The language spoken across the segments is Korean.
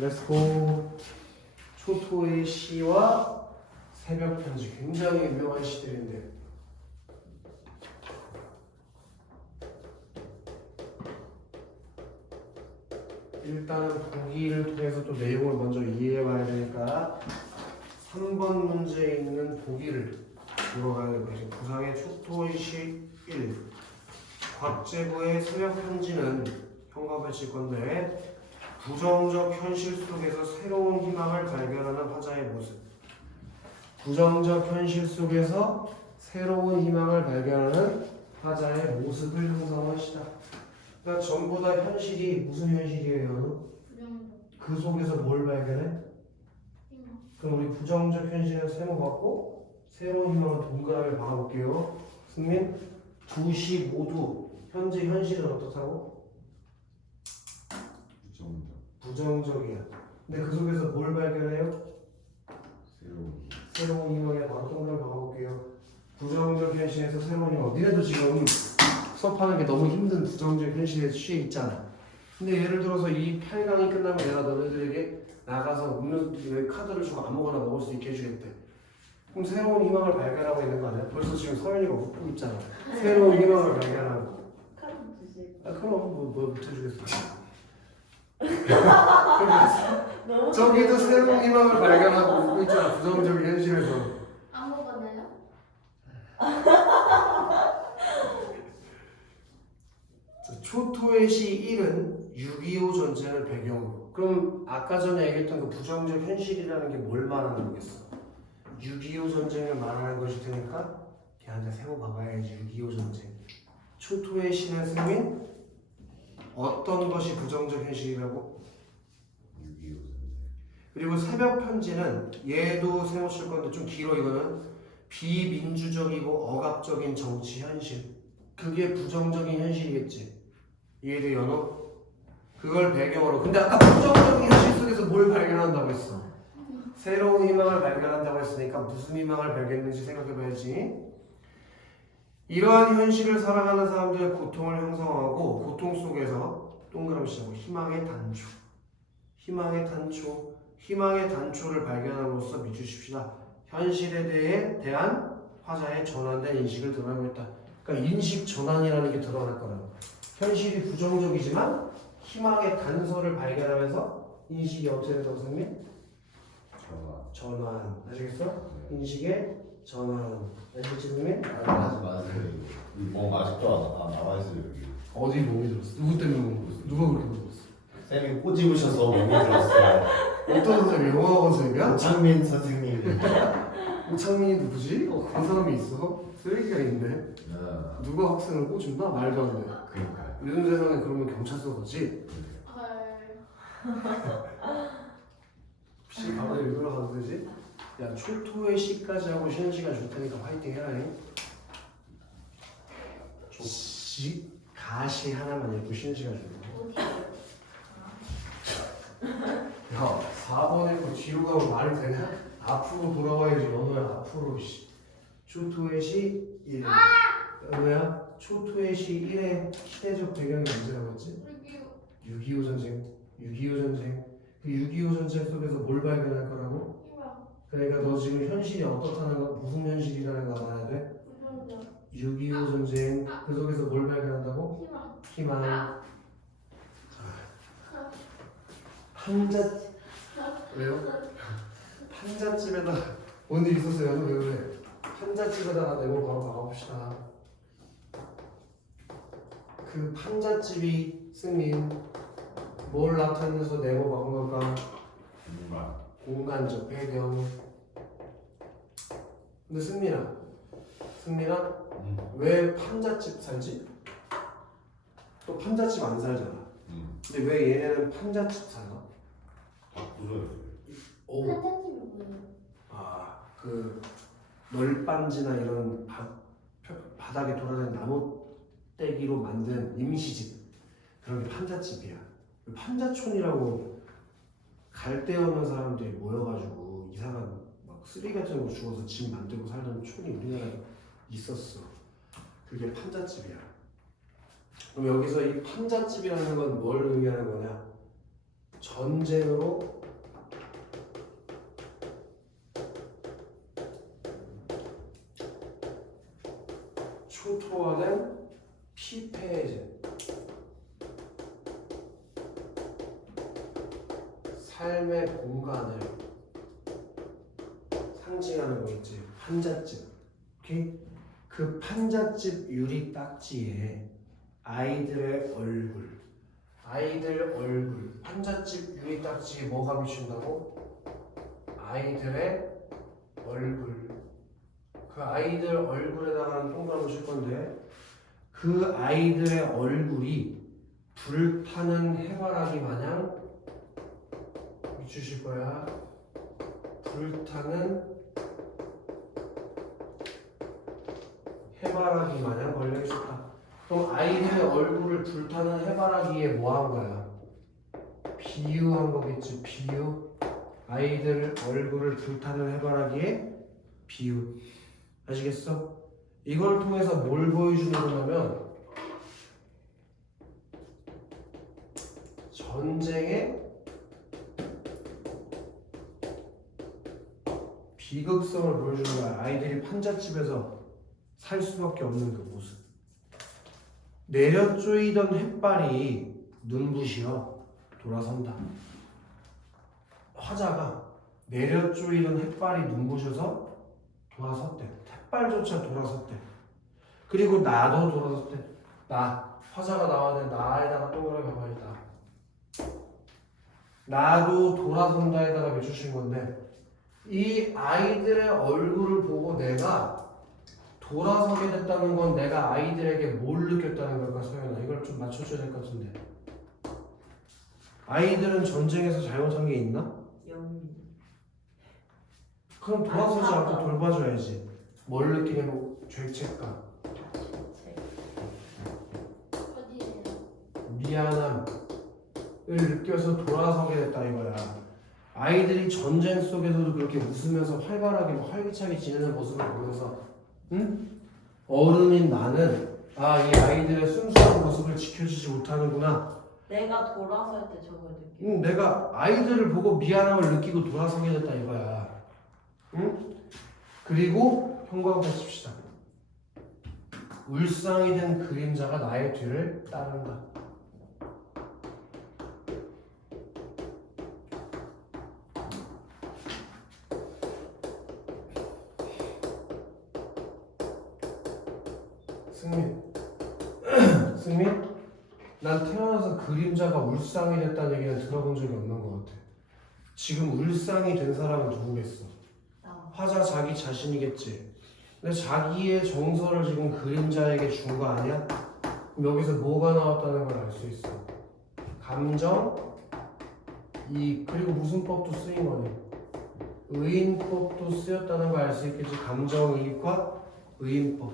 렛츠고. 초토의 시와 새벽 편지 굉장히 유명한 시들인데 일단은 보기를 통해서 또 내용을 먼저 이해해 봐야 되니까 3번 문제에 있는 보기를 물어가야 될 것이 부상의 초토의 시 1. 곽재부의 새벽 편지는 형광을 칠 건데 부정적 현실 속에서 새로운 희망을 발견하는 화자의 모습. 부정적 현실 속에서 새로운 희망을 발견하는 화자의 모습을 형성하시다. 그러니까 전부 다 현실이 무슨 현실이에요? 그 속에서 뭘 발견해? 그럼 우리 부정적 현실은 세모 받고 새로운 희망은 동그라미 박아볼게요. 승민, 두 시 모두 현재 현실은 어떻다고? 부정적이야. 근데 그 속에서 뭘 발견해요? 새로운 희망에 바로 동그라미 박아볼게요. 부정적 현실에서 새로운 희망. 니네도 지금 수업하는 게 너무 힘든 부정적 현실에 취해 있잖아. 근데 예를 들어서 이 8강이 끝나면 내가 너네들에게 나가서 음료 카드를 주고 아무거나 먹을 수 있게 해주겠대. 그럼 새로운 희망을 발견하고 있는 거 아니야? 벌써 지금 서연이가 웃고 있잖아. 새로운 희망을 발견하고. 카드 주실. 아 그럼 뭐 붙여주겠어. 저기도 새로운 희망을 발견하고 웃고 있잖아. 부정적 현실에서. 아무거나요? 초토의 시 1은 6.25 전쟁을 배경으로. 그럼 아까 전에 얘기했던 그 부정적 현실이라는 게 뭘 말하는 거겠어? 6.25 전쟁을 말하는 것일 테니까 걔한테 세워 봐봐야지. 6.25 전쟁. 초토의 시는 승민 어떤 것이 부정적 현실이라고? 6.25 전쟁. 그리고 새벽 편지는 얘도 세워 칠 건데 좀 길어. 이거는 비민주적이고 억압적인 정치 현실. 그게 부정적인 현실이겠지. 이해돼 연호? 그걸 배경으로. 근데 아까 부정적인 현실 속에서 뭘 발견한다고 했어? 새로운 희망을 발견한다고 했으니까 무슨 희망을 발견했는지 생각해봐야지. 이러한 현실을 살아가는 사람들의 고통을 형성하고 고통 속에서 동그라미 치자고 희망의 단초. 희망의 단초. 희망의 단초를 발견함으로써 믿으십시다. 현실에 대한 화자의 전환된 인식을 드러내고 있다. 그러니까 인식 전환이라는 게 드러날 거라고. 현실이 부정적이지만 희망의 단서를 발견하면서 인식이 어떻게 된다고 선생님? 전환. 아시겠어? 인식의 전환. 아시겠지 선생님? 하지 마세요. 뭐 아직도 안 나와 있어요 여기. 어디 몸이 들었어? 누구 때문에 몸이 들었어? 누가 그렇게 물어봤어? 쌤이 꼬집으셔서 몸이 들었어요. 어떤 선생님? 영어학원 선생님이야? 오창민 선생님. 오창민이 누구지? 그런 사람이 있어? 쓰레기가 있네. 누가 학생을 꽂은다? 말도 안 돼. 그러니까요. 요즘 세상에 그러면 경찰서 가지? 혹시 바로 읽으러 가도 되지? 야 초토의 시까지 하고 쉬는 시간 줄 테니까 화이팅 해라. 시 가시 하나만 읽고 쉬는 시간 줄게. 야 4번 읽고 뒤로 가면 말이 되냐? 앞으로 돌아와야지. 연호야 앞으로. 초토의 시 1. 연호야 초토의 시 1의 시대적 배경이 언제라고 했지? 6.25 전쟁. 6.25 전쟁. 그 6.25 전쟁 속에서 뭘 발견할 거라고? 그러니까 너 지금 현실이 어떻다는 거, 무슨 현실이라는 거 알아야 돼? 6.25 전쟁. 그 속에서 뭘 발견한다고? 희망. 판자. 왜요? 판잣집에다 뭔 일 있었어요? 왜 그래? 판잣집에다가 내고 바로 나가봅시다. 그 판잣집이 승민 뭘 나타내서 네모 박은 걸까? 공간적 배경. 근데 승민아 왜 판잣집 살지? 또 판잣집 안 살잖아. 근데 왜 얘네는 판잣집 살아? 오. 판잣집이 뭐예요? 그 널빤지나 이런 바닥에 돌아다니는 나무떼기로 만든 임시집. 그런 게 판잣집이야. 판자촌이라고 갈데 없는 사람들이 모여가지고 이상한 막 쓰레기 같은 거 주워서 집 만들고 살던 촌이 우리나라에 있었어. 그게 판잣집이야. 그럼 여기서 이 판잣집이라는 건 뭘 의미하는 거냐? 전쟁으로 초토화된 피폐해제 삶의 공간을 상징하는 거 있지. 판잣집. 오케이? 그 판잣집 유리 딱지에 아이들 얼굴 판잣집 유리 딱지에 뭐가 비춘다고? 아이들의 얼굴. 그 아이들 얼굴에다가 동그라미 칠 건데 그 아이들의 얼굴이 불타는 해바라기 마냥 비추실 거야. 불타는 해바라기 마냥 걸려 있었다. 그럼 아이들의 얼굴을 불타는 해바라기에 뭐 한 거야? 비유한 거겠지. 비유. 아이들 얼굴을 불타는 해바라기에 비유. 아시겠어? 이걸 통해서 뭘 보여주는 거냐면 전쟁의 비극성을 보여주는 거야. 아이들이 판잣집에서 살 수밖에 없는 그 모습. 내려쪼이던 햇발이 눈부시어 돌아선다. 화자가 내려쪼이던 햇발이 눈부셔서 돌아섰대. 햇발조차 돌아섰대. 그리고 나도 돌아섰대. 나. 화자가 나와야 돼. 나에다가 동그라미 가만히 있다. 나도 돌아선다에다가 맞추신 건데 이 아이들의 얼굴을 보고 내가 돌아서게 됐다는 건 내가 아이들에게 뭘 느꼈다는 걸까, 서연아? 이걸 좀 맞춰줘야 될 것 같은데. 아이들은 전쟁에서 잘못한 게 있나? 그럼 돌아서지 않고 돌봐줘야지. 뭘 느끼냐면 죄책감, 어디에요? 미안함을 느껴서 돌아서게 됐다 이거야. 아이들이 전쟁 속에서도 그렇게 웃으면서 활발하게 활기차게 지내는 모습을 보면서 응? 어른인 나는 이 아이들의 순수한 모습을 지켜주지 못하는구나. 내가 돌아설 때 저걸 느끼. 응, 내가 아이들을 보고 미안함을 느끼고 돌아서게 됐다 이거야. 응? 그리고 평가하십시다. 울상이 된 그림자가 나의 뒤를 따른다. 승민, 난 태어나서 그림자가 울상이 됐다는 얘기는 들어본 적이 없는 것 같아. 지금 울상이 된 사람은 누구겠어? 화자 자기 자신이겠지. 근데 자기의 정서를 지금 그림자에게 준 거 아니야? 그럼 여기서 뭐가 나왔다는 걸 알 수 있어. 감정, 이익, 그리고 무슨 법도 쓰인 거니? 의인법도 쓰였다는 걸 알 수 있겠지. 감정이익과 의인법.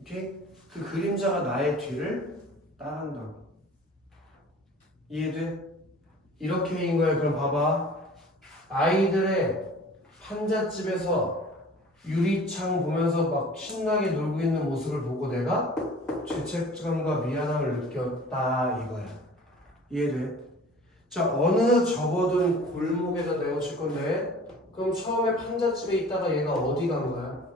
오케이? 그 그림자가 나의 뒤를 따른다고. 이해돼? 이렇게인 거야. 그럼 봐봐. 아이들의 판잣집에서 유리창 보면서 막 신나게 놀고 있는 모습을 보고 내가 죄책감과 미안함을 느꼈다 이거야. 이해돼? 자, 어느 접어든 골목에다 내어칠 건데 그럼 처음에 판잣집에 있다가 얘가 어디 간 거야?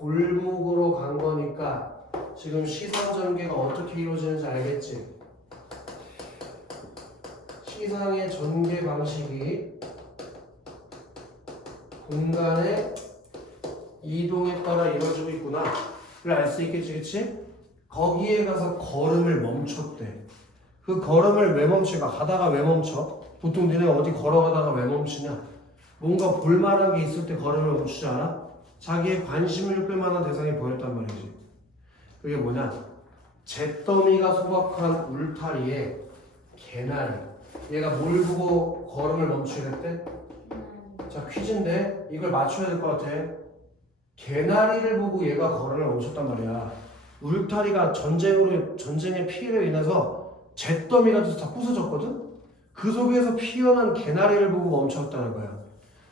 골목으로 간 거니까 지금 시선 전개가 어떻게 이루어지는지 알겠지? 시상의 전개 방식이 공간의 이동에 따라 이루어지고 있구나 를 알 수 있겠지, 그치? 거기에 가서 걸음을 멈췄대. 그 걸음을 왜 멈추가? 가다가 왜 멈춰? 보통 니네 어디 걸어가다가 왜 멈추냐? 뭔가 볼만한 게 있을 때 걸음을 멈추지 않아? 자기의 관심을 끌만한 대상이 보였단 말이지. 그게 뭐냐? 잿더미가 소박한 울타리에 개나리. 얘가 뭘 보고 걸음을 멈추랬대? 자, 퀴즈인데 이걸 맞춰야 될 것 같아. 개나리를 보고 얘가 걸음을 멈췄단 말이야. 울타리가 전쟁의 피해로 인해서 잿더미가 돼서 다 부서졌거든? 그 속에서 피어난 개나리를 보고 멈췄다는 거야.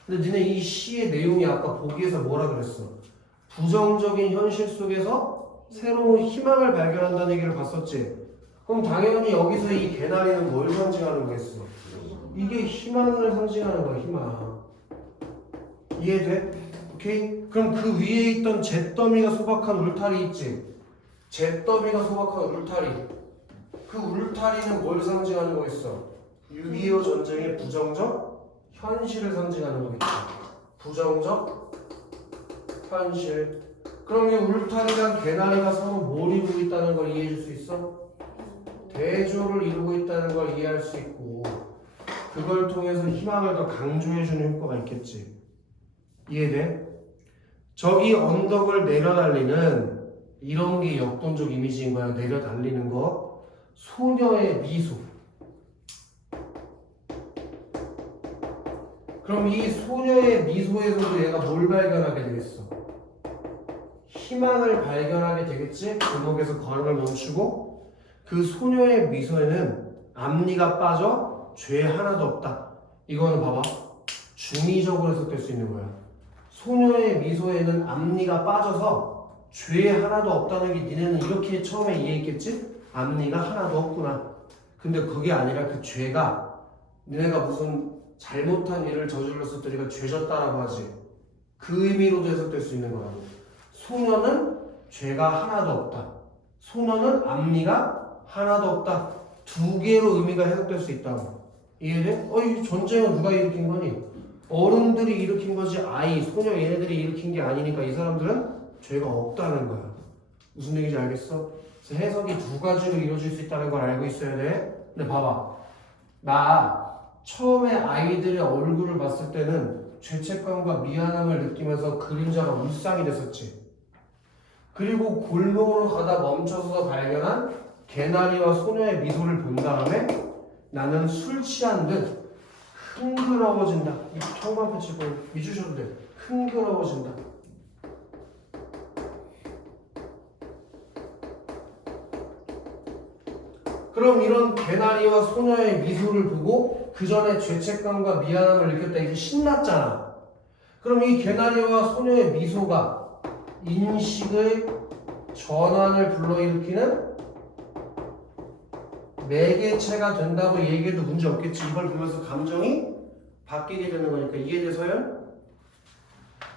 근데 니네 이 시의 내용이 아까 보기에서 뭐라 그랬어? 부정적인 현실 속에서 새로운 희망을 발견한다는 얘기를 봤었지. 그럼 당연히 여기서 이 개나리는 뭘 상징하는 거겠어? 이게 희망을 상징하는 거야, 희망. 이해돼? 오케이? 그럼 그 위에 있던 잿더미가 소박한 울타리 있지? 잿더미가 소박한 울타리. 그 울타리는 뭘 상징하는 거겠어? 6.25 전쟁의 부정적 현실을 상징하는 거겠지. 부정적 현실. 그럼 이 울타리랑 개나리가 서로 뭘 이루고 있다는 걸 이해해 줄 수 있어? 대조를 이루고 있다는 걸 이해할 수 있고, 그걸 통해서 희망을 더 강조해주는 효과가 있겠지. 이해돼? 저기 언덕을 내려달리는 이런 게 역동적 이미지인 거야. 내려달리는 거. 소녀의 미소. 그럼 이 소녀의 미소에서도 얘가 뭘 발견하게 되겠어? 희망을 발견하게 되겠지? 감옥에서 걸음을 멈추고 그 소녀의 미소에는 앞니가 빠져 죄 하나도 없다. 이거는 봐봐. 중의적으로 해석될 수 있는 거야. 소녀의 미소에는 앞니가 빠져서 죄 하나도 없다는 게 니네는 이렇게 처음에 이해했겠지? 앞니가 하나도 없구나. 근데 그게 아니라 그 죄가 니네가 무슨 잘못한 일을 저질렀을 때 우리가 죄졌다라고 하지. 그 의미로도 해석될 수 있는 거라고. 소녀는 죄가 하나도 없다. 소녀는 앞니가 하나도 없다. 두 개로 의미가 해석될 수 있다고. 이해돼? 이 전쟁은 누가 일으킨 거니? 어른들이 일으킨 거지 아이, 소녀 얘네들이 일으킨 게 아니니까 이 사람들은 죄가 없다는 거야. 무슨 얘기인지 알겠어? 그래서 해석이 두 가지로 이루어질 수 있다는 걸 알고 있어야 돼. 근데 봐봐. 나 처음에 아이들의 얼굴을 봤을 때는 죄책감과 미안함을 느끼면서 그림자가 울상이 됐었지. 그리고 골목으로 가다 멈춰서 발견한 개나리와 소녀의 미소를 본 다음에 나는 술 취한 듯 흥그러워진다. 이 청반표 치고 미주셔도 돼. 흥그러워진다. 그럼 이런 개나리와 소녀의 미소를 보고 그 전에 죄책감과 미안함을 느꼈다. 이제 신났잖아. 그럼 이 개나리와 소녀의 미소가 인식의 전환을 불러일으키는 매개체가 된다고 얘기해도 문제 없겠지. 이걸 보면서 감정이 바뀌게 되는 거니까. 이해돼서요?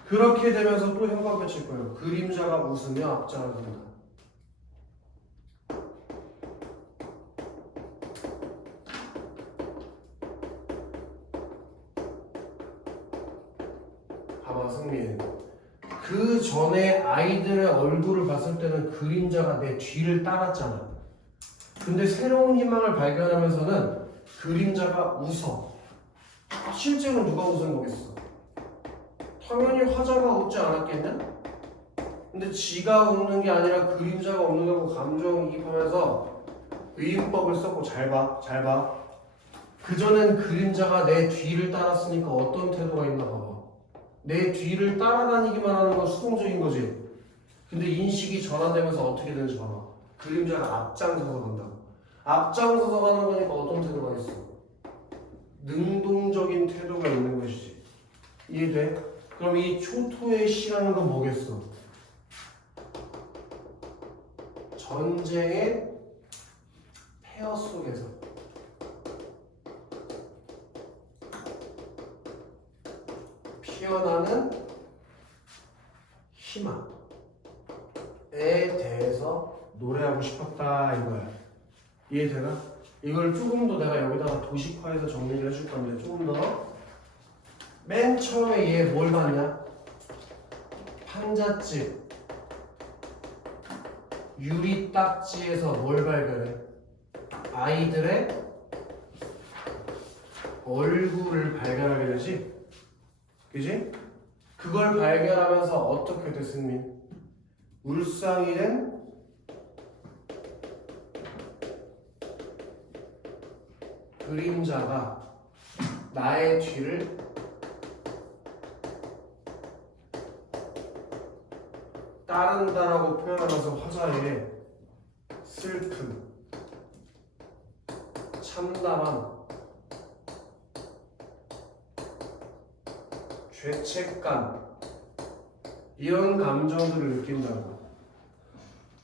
그렇게 되면서 또 형광 펼칠 거예요. 그림자가 웃으며 앞장을 본다. 봐봐 승민. 그 전에 아이들의 얼굴을 봤을 때는 그림자가 내 뒤를 따랐잖아. 근데 새로운 희망을 발견하면서는 그림자가 웃어. 실제로 누가 웃은 거겠어? 당연히 화자가 웃지 않았겠냐? 근데 지가 웃는 게 아니라 그림자가 웃는 거고 감정이입하면서 의인법을 썼고. 잘 봐, 잘 봐. 그전엔 그림자가 내 뒤를 따랐으니까 어떤 태도가 있나 봐봐. 내 뒤를 따라다니기만 하는 건 수동적인 거지. 근데 인식이 전환되면서 어떻게 되는지 봐봐. 그림자가 앞장서서 간다고. 앞장서서 가는 거니까 어떤 태도가 있어? 능동적인 태도가 있는 것이지. 이해돼? 그럼 이 초토의 시라는 건 뭐겠어? 전쟁의 폐허 속에서 피어나는 희망에 대해서 노래하고 싶었다 이거야. 이해되나? 이걸 조금 더 내가 여기다가 도식화해서 정리를 해줄 건데 조금 더. 맨 처음에 얘 뭘 봤냐? 판잣집 유리 딱지에서 뭘 발견해? 아이들의 얼굴을 발견하게 되지? 그지? 그걸 발견하면서 어떻게 됐습니까? 울상이 된 그림자가 나의 뒤를 따른다라고 표현하면서 화자의 슬픔, 참담함, 죄책감 이런 감정들을 느낀다고.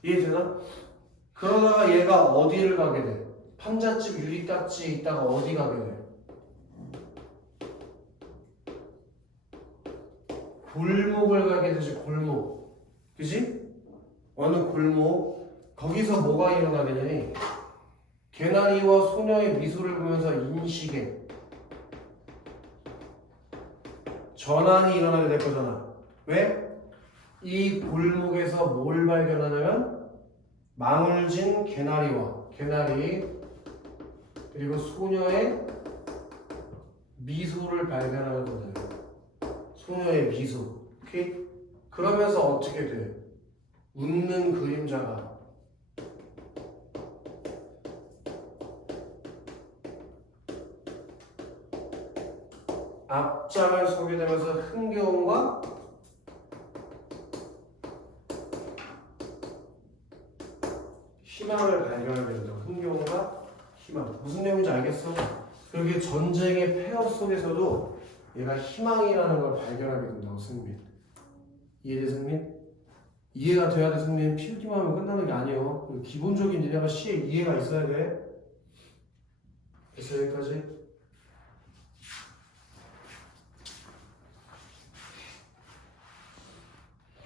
이해되나? 그러다가 얘가 어디를 가게 돼? 판잣집 유리딱지에 있다가 어디 가게 돼? 골목을 가게 되지. 골목. 그지? 어느 골목. 거기서 뭐가 일어나게 되니? 개나리와 소녀의 미소를 보면서 인식에 전환이 일어나게 될 거잖아. 왜? 이 골목에서 뭘 발견하냐면 망을 진 개나리 그리고 소녀의 미소를 발견하거든요. 소녀의 미소. 오케이? 그러면서 어떻게 돼? 웃는 그림자가 앞장을 서게 되면서 흥겨움과 희망을 발견하게 된다. 흥겨움과 희망. 무슨 내용인지 알겠어? 그렇게 전쟁의 폐허 속에서도 얘가 희망이라는 걸 발견하게 된다고, 승민. 이해돼, 승민? 이해가 돼야 돼, 승민. 피우기만 하면 끝나는 게 아니에요. 기본적인 니네가 시에 이해가 있어야 돼. 됐어, 여기까지?